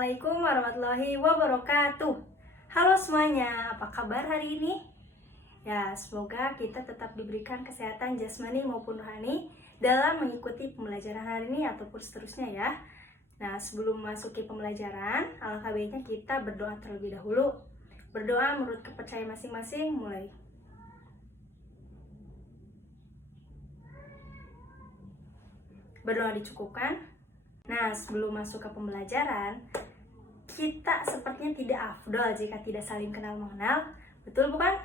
Assalamualaikum warahmatullahi wabarakatuh. Halo semuanya, apa kabar hari ini? Ya, semoga kita tetap diberikan kesehatan jasmani maupun rohani dalam mengikuti pembelajaran hari ini ataupun seterusnya ya. Nah, sebelum memasuki pembelajaran, alangkah baiknya kita berdoa terlebih dahulu. Berdoa menurut kepercayaan masing-masing, mulai. Berdoa dicukupkan. Nah, sebelum masuk ke pembelajaran, kita sepertinya tidak afdol jika tidak saling kenal mengenal, betul bukan?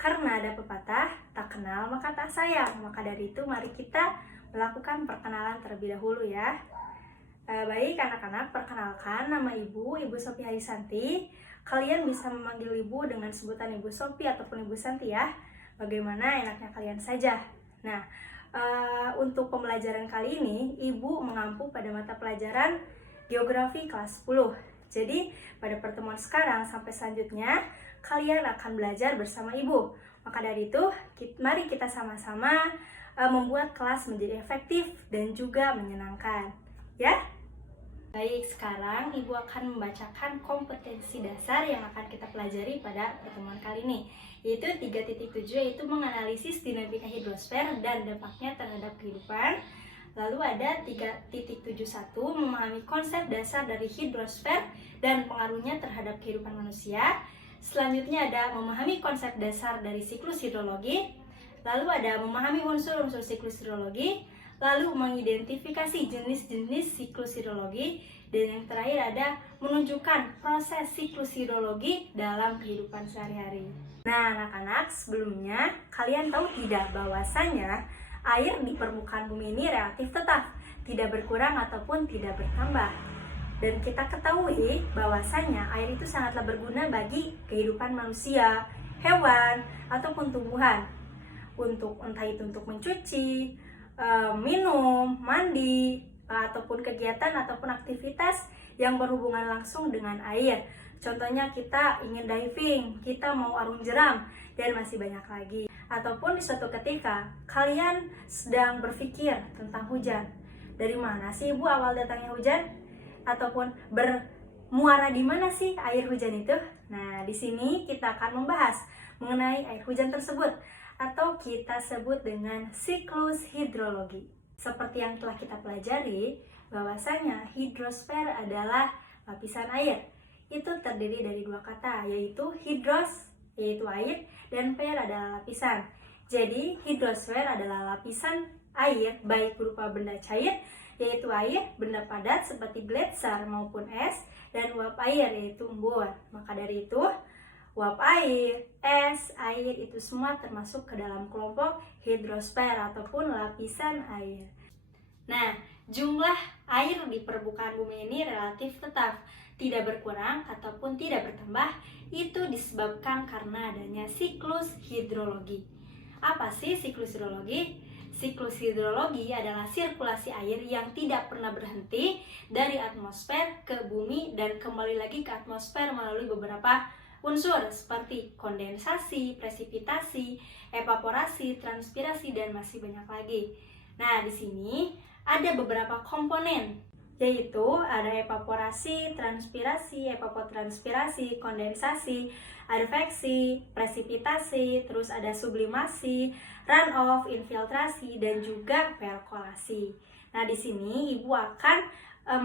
Karena ada pepatah, tak kenal maka tak sayang. Maka dari itu mari kita melakukan perkenalan terlebih dahulu ya. Baik anak-anak, perkenalkan nama Ibu Sophie Harisanti. Kalian bisa memanggil Ibu dengan sebutan Ibu Sophie ataupun Ibu Santi ya. Bagaimana enaknya kalian saja. Nah, untuk pembelajaran kali ini, Ibu mengampu pada mata pelajaran Geografi kelas 10. Jadi, pada pertemuan sekarang sampai selanjutnya, kalian akan belajar bersama Ibu. Maka dari itu, mari kita sama-sama membuat kelas menjadi efektif dan juga menyenangkan. Ya? Baik, sekarang Ibu akan membacakan kompetensi dasar yang akan kita pelajari pada pertemuan kali ini, yaitu 3.7, yaitu menganalisis dinamika hidrosfer dan dampaknya terhadap kehidupan. Lalu ada 3.71, memahami konsep dasar dari hidrosfer dan pengaruhnya terhadap kehidupan manusia. Selanjutnya ada memahami konsep dasar dari siklus hidrologi. Lalu ada memahami unsur-unsur siklus hidrologi. Lalu mengidentifikasi jenis-jenis siklus hidrologi. Dan yang terakhir ada menunjukkan proses siklus hidrologi dalam kehidupan sehari-hari. Nah anak-anak, sebelumnya kalian tahu tidak bahwasanya air di permukaan bumi ini relatif tetap, tidak berkurang ataupun tidak bertambah. Dan kita ketahui bahwasanya air itu sangatlah berguna bagi kehidupan manusia, hewan, ataupun tumbuhan. Entah itu untuk mencuci, minum, mandi, ataupun kegiatan ataupun aktivitas yang berhubungan langsung dengan air. Contohnya kita ingin diving, kita mau arung jeram, dan masih banyak lagi. Ataupun di suatu ketika kalian sedang berpikir tentang hujan. Dari mana sih Ibu awal datangnya hujan? Ataupun bermuara di mana sih air hujan itu? Nah, di sini kita akan membahas mengenai air hujan tersebut, atau kita sebut dengan siklus hidrologi. Seperti yang telah kita pelajari, bahwasanya hidrosfer adalah lapisan air. Itu terdiri dari dua kata, yaitu hidros, yaitu air, dan per adalah lapisan. Jadi, hidrosfer adalah lapisan air, baik berupa benda cair, yaitu air, benda padat seperti gletser maupun es, dan uap air, yaitu embun. Maka dari itu, uap air, es, air itu semua termasuk ke dalam kelompok hidrosfer ataupun lapisan air. Nah, jumlah air di permukaan bumi ini relatif tetap, tidak berkurang ataupun tidak bertambah. Itu disebabkan karena adanya siklus hidrologi. Apa sih siklus hidrologi? Siklus hidrologi adalah sirkulasi air yang tidak pernah berhenti dari atmosfer ke bumi dan kembali lagi ke atmosfer melalui beberapa unsur seperti kondensasi, presipitasi, evaporasi, transpirasi, dan masih banyak lagi. Nah, di sini ada beberapa komponen, yaitu ada evaporasi, transpirasi, evapotranspirasi, kondensasi, adveksi, presipitasi, terus ada sublimasi, runoff, infiltrasi, dan juga perkolasi. Nah, di sini Ibu akan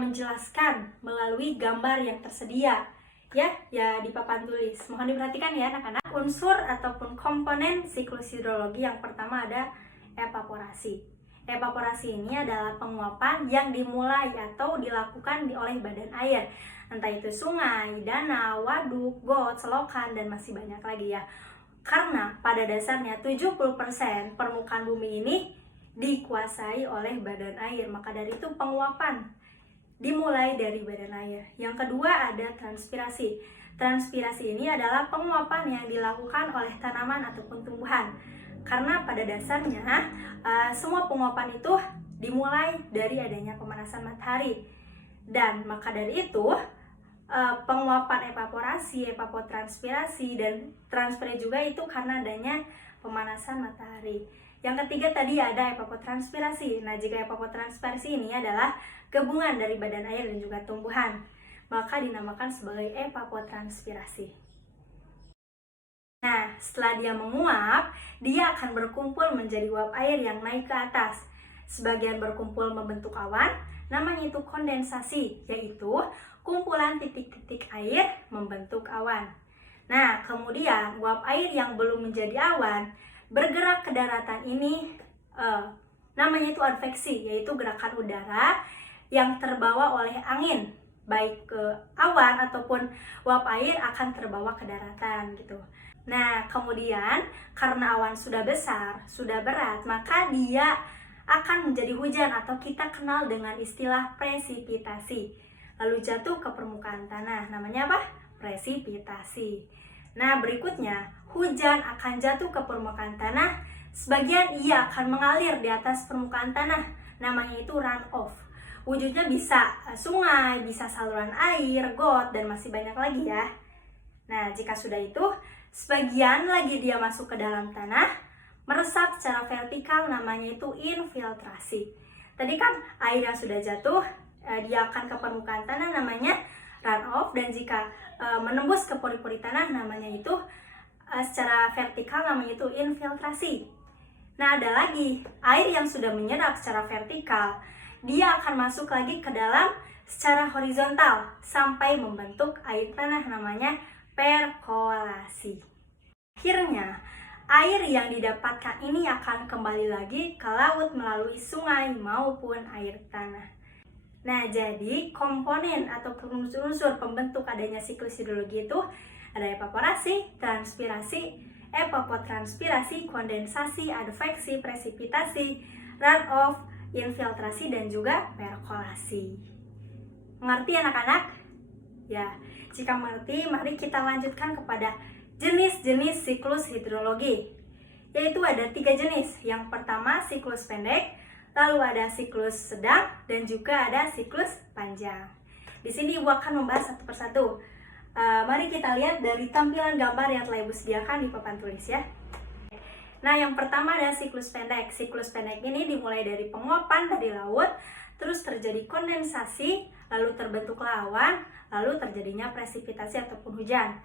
menjelaskan melalui gambar yang tersedia ya di papan tulis. Mohon diperhatikan ya anak-anak. Unsur ataupun komponen siklus hidrologi yang pertama ada evaporasi. Evaporasi ini adalah penguapan yang dimulai atau dilakukan oleh badan air, entah itu sungai, danau, waduk, got, selokan, dan masih banyak lagi ya. Karena pada dasarnya 70% permukaan bumi ini dikuasai oleh badan air, maka dari itu penguapan dimulai dari badan air. Yang kedua ada transpirasi. Transpirasi ini adalah penguapan yang dilakukan oleh tanaman ataupun tumbuhan. Karena pada dasarnya semua penguapan itu dimulai dari adanya pemanasan matahari. Dan maka dari itu penguapan evaporasi, evapotranspirasi, dan transfer juga itu karena adanya pemanasan matahari. Yang ketiga tadi ada evapotranspirasi. Nah, jika evapotranspirasi ini adalah gabungan dari badan air dan juga tumbuhan. maka dinamakan sebagai evapotranspirasi. Nah, setelah dia menguap, dia akan berkumpul menjadi uap air yang naik ke atas. Sebagian berkumpul membentuk awan, namanya itu kondensasi, yaitu kumpulan titik-titik air membentuk awan. Nah, kemudian uap air yang belum menjadi awan bergerak ke daratan ini, namanya itu adveksi, yaitu gerakan udara yang terbawa oleh angin, baik ke awan ataupun uap air akan terbawa ke daratan gitu. Nah, kemudian karena awan sudah besar, sudah berat, maka dia akan menjadi hujan atau kita kenal dengan istilah presipitasi. Lalu jatuh ke permukaan tanah, namanya apa? Presipitasi. Nah, berikutnya, hujan akan jatuh ke permukaan tanah, sebagian ia akan mengalir di atas permukaan tanah, namanya itu runoff. Wujudnya bisa sungai, bisa saluran air, got, dan masih banyak lagi ya. Nah, jika sudah itu, sebagian lagi dia masuk ke dalam tanah, meresap secara vertikal, namanya itu infiltrasi. Tadi kan air yang sudah jatuh, dia akan ke permukaan tanah, namanya runoff, dan jika menembus ke pori-pori tanah, namanya itu secara vertikal, namanya itu infiltrasi. Nah, ada lagi air yang sudah menyerap secara vertikal, dia akan masuk lagi ke dalam secara horizontal sampai membentuk air tanah, namanya perkolasi. Akhirnya, air yang didapatkan ini akan kembali lagi ke laut melalui sungai maupun air tanah. Nah, jadi komponen atau unsur-unsur pembentuk adanya siklus hidrologi itu ada evaporasi, transpirasi, evapotranspirasi, kondensasi, adveksi, presipitasi, runoff, infiltrasi, dan juga perkolasi. Mengerti anak-anak? Ya, jika mengerti, mari kita lanjutkan kepada jenis-jenis siklus hidrologi. Yaitu ada 3 jenis. Yang pertama siklus pendek, lalu ada siklus sedang, dan juga ada siklus panjang. Di sini Ibu akan membahas satu persatu. Mari kita lihat dari tampilan gambar yang telah Ibu sediakan di papan tulis ya. Nah, yang pertama ada siklus pendek. Siklus pendek ini dimulai dari penguapan dari laut, terus terjadi kondensasi, lalu terbentuklah awan, lalu terjadinya presipitasi ataupun hujan.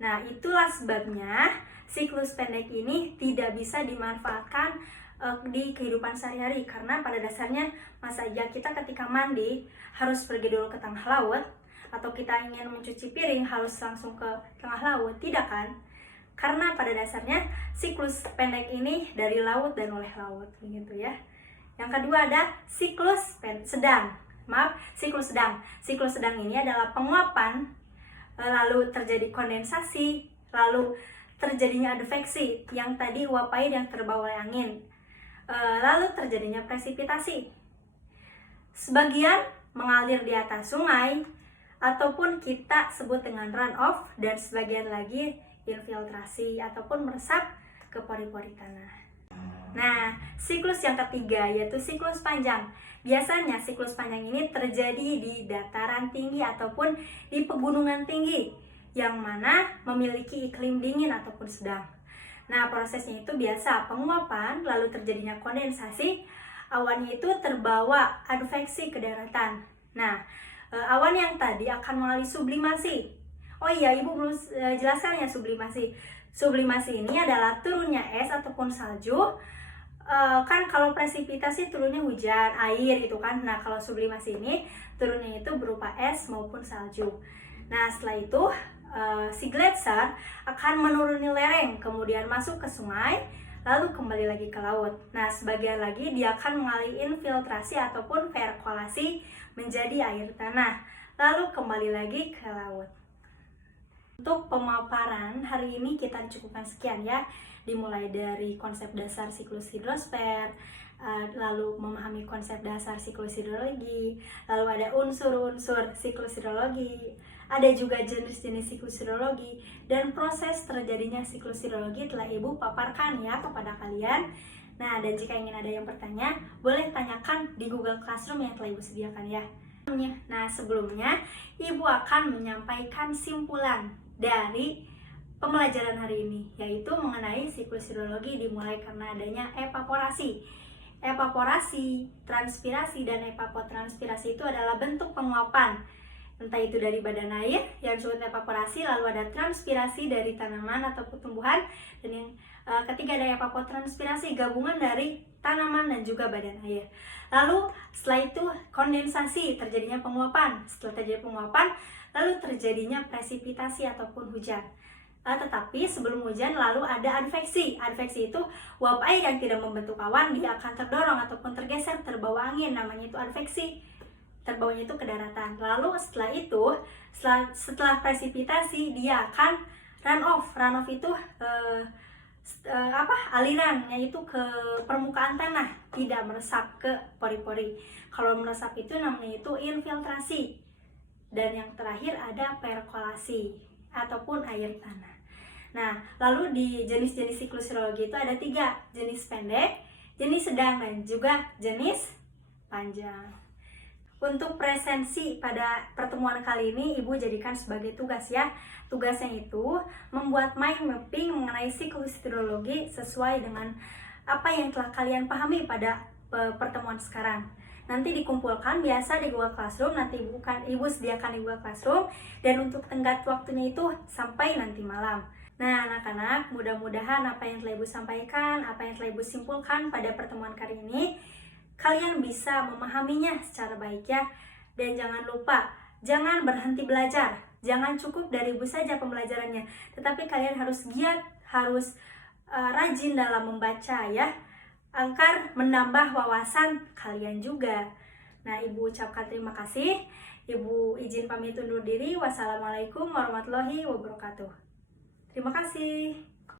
Nah, itulah sebabnya siklus pendek ini tidak bisa dimanfaatkan di kehidupan sehari-hari, karena pada dasarnya masa iya kita ketika mandi harus pergi dulu ke tengah laut, atau kita ingin mencuci piring harus langsung ke tengah laut, tidak kan? Karena pada dasarnya siklus pendek ini dari laut dan oleh laut, begitu ya. Yang kedua ada siklus sedang. Siklus sedang. Siklus sedang ini adalah penguapan, lalu terjadi kondensasi, lalu terjadinya adveksi, yang tadi uap air yang terbawa oleh angin, lalu terjadinya presipitasi. Sebagian mengalir di atas sungai, ataupun kita sebut dengan runoff, dan sebagian lagi infiltrasi ataupun meresap ke pori-pori tanah. Nah, siklus yang ketiga yaitu siklus panjang. Biasanya siklus panjang ini terjadi di dataran tinggi ataupun di pegunungan tinggi yang mana memiliki iklim dingin ataupun sedang. Nah, prosesnya itu biasa penguapan, lalu terjadinya kondensasi, awannya itu terbawa adveksi ke daratan. Nah, awan yang tadi akan mengalami sublimasi. Oh iya, Ibu belum jelaskan ya sublimasi. Sublimasi ini adalah turunnya es ataupun salju. Kan kalau presipitasi turunnya hujan, air gitu kan. Nah, kalau sublimasi ini turunnya itu berupa es maupun salju. Nah, setelah itu si gletser akan menuruni lereng, kemudian masuk ke sungai, lalu kembali lagi ke laut. Nah, sebagian lagi dia akan mengalami infiltrasi ataupun perkolasi menjadi air tanah, lalu kembali lagi ke laut. Untuk pemaparan hari ini kita cukupkan sekian ya. Dimulai dari konsep dasar siklus hidrosfer, lalu memahami konsep dasar siklus hidrologi, lalu ada unsur-unsur siklus hidrologi, ada juga jenis-jenis siklus hidrologi, dan proses terjadinya siklus hidrologi telah Ibu paparkan ya kepada kalian. Nah, dan jika ingin ada yang bertanya, boleh tanyakan di Google Classroom yang telah Ibu sediakan ya. Nah, sebelumnya Ibu akan menyampaikan simpulan dari pembelajaran hari ini, yaitu mengenai siklus hidrologi dimulai karena adanya evaporasi. Evaporasi, transpirasi, dan evapotranspirasi itu adalah bentuk penguapan entah itu dari badan air yang disebut evaporasi, lalu ada transpirasi dari tanaman atau tumbuhan, dan yang ketiga ada evapotranspirasi, gabungan dari tanaman dan juga badan air. Lalu setelah itu kondensasi, terjadinya penguapan. Setelah terjadi penguapan, lalu terjadinya presipitasi ataupun hujan. Tetapi sebelum hujan lalu ada adveksi. Adveksi itu uap air yang tidak membentuk awan, dia akan terdorong ataupun tergeser, terbawa angin, namanya itu adveksi. Terbawanya itu ke daratan. Lalu setelah itu, setelah presipitasi, dia akan runoff. Runoff itu aliran, yaitu ke permukaan tanah, tidak meresap ke pori-pori. Kalau meresap itu namanya itu infiltrasi. Dan yang terakhir ada perkolasi ataupun air tanah. Nah, lalu di jenis-jenis siklus hidrologi itu ada 3, jenis pendek, jenis sedang, dan juga jenis panjang. Untuk presensi pada pertemuan kali ini, Ibu jadikan sebagai tugas ya. Tugasnya itu membuat mind mapping mengenai siklus hidrologi sesuai dengan apa yang telah kalian pahami pada pertemuan sekarang. Nanti dikumpulkan biasa di Google Classroom, nanti Ibu sediakan di Google Classroom, dan untuk tenggat waktunya itu sampai nanti malam. Nah anak-anak, mudah-mudahan apa yang telah Ibu sampaikan, apa yang telah Ibu simpulkan pada pertemuan kali ini, kalian bisa memahaminya secara baik ya. Dan jangan lupa, jangan berhenti belajar. Jangan cukup dari Ibu saja pembelajarannya, tetapi kalian harus giat, harus rajin dalam membaca ya, agar menambah wawasan kalian juga. Nah, Ibu ucapkan terima kasih. Ibu izin pamit undur diri. Wassalamualaikum warahmatullahi wabarakatuh. Terima kasih.